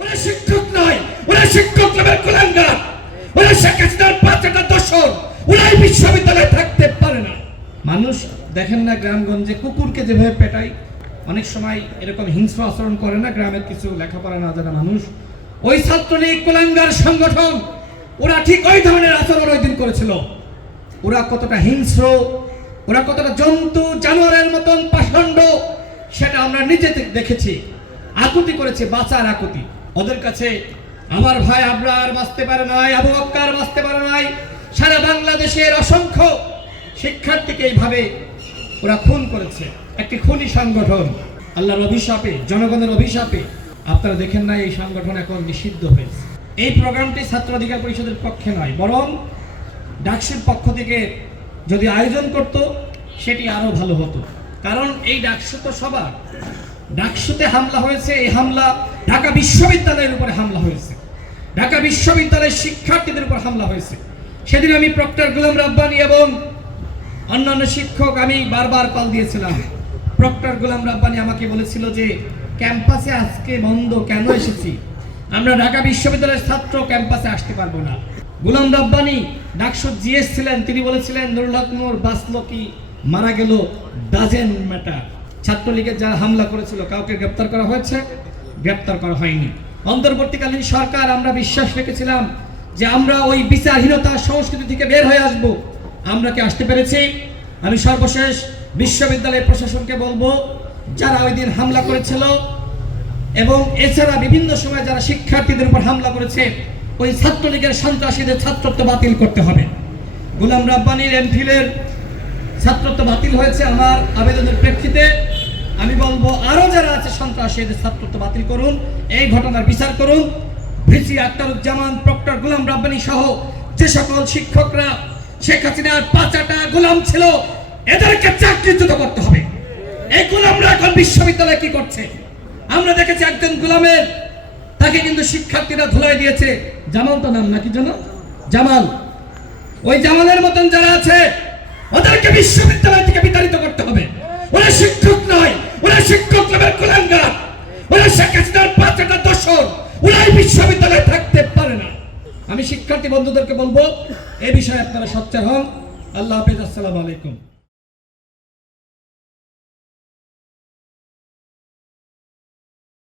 ওরা শিক্ষক নয়, ওরা শিক্ষক নামের কুলাঙ্গার, ওরা শেখ হাসিনার পাঁচটা দোষর, ওরাই বিশ্ববিদ্যালয়ে থাকতে পারে না। মানুষ দেখেন না গ্রামগঞ্জে কুকুরকে যেভাবে পেটায়, অনেক সময় এরকম হিংস্র আচরণ করে না গ্রামের কিছু লেখাপড়া না জানা মানুষ। ওই ছাত্রলীগ কুলাঙ্গার সংগঠন ওরা ঠিক ওই ধরনের আচরণ ওই দিন করেছিল। ওরা কতটা হিংস্র, ওরা কতটা জন্তু জানোয়ারের মতন পাষণ্ড, সেটা আমরা নিজে দেখেছি। আকুতি করেছে, বাঁচার আকুতি। ওদের কাছে আমার ভাই আবরার বাঁচতে পারে নাই, আবু বক্কর বাঁচতে পারে নাই, সারা বাংলাদেশের অসংখ্য শিক্ষার্থীকে এইভাবে ওরা খুন করেছে। একটি খুনি সংগঠন, আল্লাহর অভিশাপে, জনগণের অভিশাপে আপনারা দেখেন না এই সংগঠন এখন নিষিদ্ধ হয়েছে। এই প্রোগ্রামটি ছাত্র অধিকার পরিষদের পক্ষে নয়, বরং ডাকসুর পক্ষ থেকে যদি আয়োজন করত সেটি আরো ভালো হতো। কারণ এই ডাকসু তো সবার, ডাকসুতে হামলা হয়েছে, এই হামলা ঢাকা বিশ্ববিদ্যালয়ের উপরে হামলা হয়েছে, ঢাকা বিশ্ববিদ্যালয়ের শিক্ষার্থীদের উপর হামলা হয়েছে। সেদিন আমি প্রক্টর গোলাম রাব্বানী এবং অন্যান্য শিক্ষক আমি বারবার কল দিয়েছিলাম। প্রক্টর গোলাম রাব্বানী আমাকে বলেছিল যে ক্যাম্পাসে আজকে বন্ধ, কেন এসেছি? আমরা ঢাকা বিশ্ববিদ্যালয়ের ছাত্র, ক্যাম্পাসে আসতে পারবো না। গোলাম রাব্বানী ডাকসুর জিএস ছিলেন, তিনি বলেছিলেন নুরুল হক নূর বাঁচলো কি মারা গেল ডাজেন্ট ম্যাটার। ছাত্রলীগের যারা হামলা করেছিল কাউকে গ্রেপ্তার করা হয়েছে? গ্রেপ্তার করা হয়নি। অন্তর্বর্তীকালীন সরকার, আমরা বিশ্বাস রেখেছিলাম যে আমরা ওই বিচারহীনতা সংস্কৃতি থেকে বের হয়ে আসব। আমরা কি আসতে পেরেছি? আমি সর্বশেষ বিশ্ববিদ্যালয় প্রশাসনকে বলবো, যারা ওই দিন হামলা করেছিল এবং এছাড়া বিভিন্ন সময় যারা শিক্ষার্থীদের উপর হামলা করেছে, ওই ছাত্রলীগের সন্ত্রাসীদের ছাত্রত্ব বাতিল করতে হবে। গোলাম রাব্বানীর এমফিলের ছাত্রত্ব বাতিল হয়েছে আমার আবেদনের প্রেক্ষিতে। আমি বলবো আরো যারা আছে সন্ত্রাসীদের ছাত্রত্ব বাতিল করুন, এই ঘটনার বিচার করুন। ভিসি আখতারুজ্জামান, প্রক্টর গোলাম রাব্বানী সহ যে সকল শিক্ষকরা শেখ হাসিনার পাঁচাটা গোলাম ছিল, এদেরকে চাকরিচ্যুত করতে হবে। এই গোলামরা এখন বিশ্ববিদ্যালয়ে কি করছে আমরা দেখেছি। একজন গোলামের তাকে কিন্তু শিক্ষার্থীরা ধুলাই দিয়েছে। জামাল তো নাম নাকি যেন, জামাল। ওই জামালের মতন যারা আছে ওদেরকে বিশ্ববিদ্যালয় থেকে বিতাড়িত করতে হবে। ওরা শিক্ষক নয়, ওরা শিক্ষক নামের কুলাঙ্গার, ওরা শেখ হাসিনার পাঁচটা দোষর, ওরাই বিশ্ববিদ্যালয়ে থাকতে পারে না। আমি শিক্ষার্থী বন্ধুদেরকে বলবো এই বিষয়ে আপনারা সোচ্চার হন। আল্লাহ হাফেজ, আসসালামু আলাইকুম।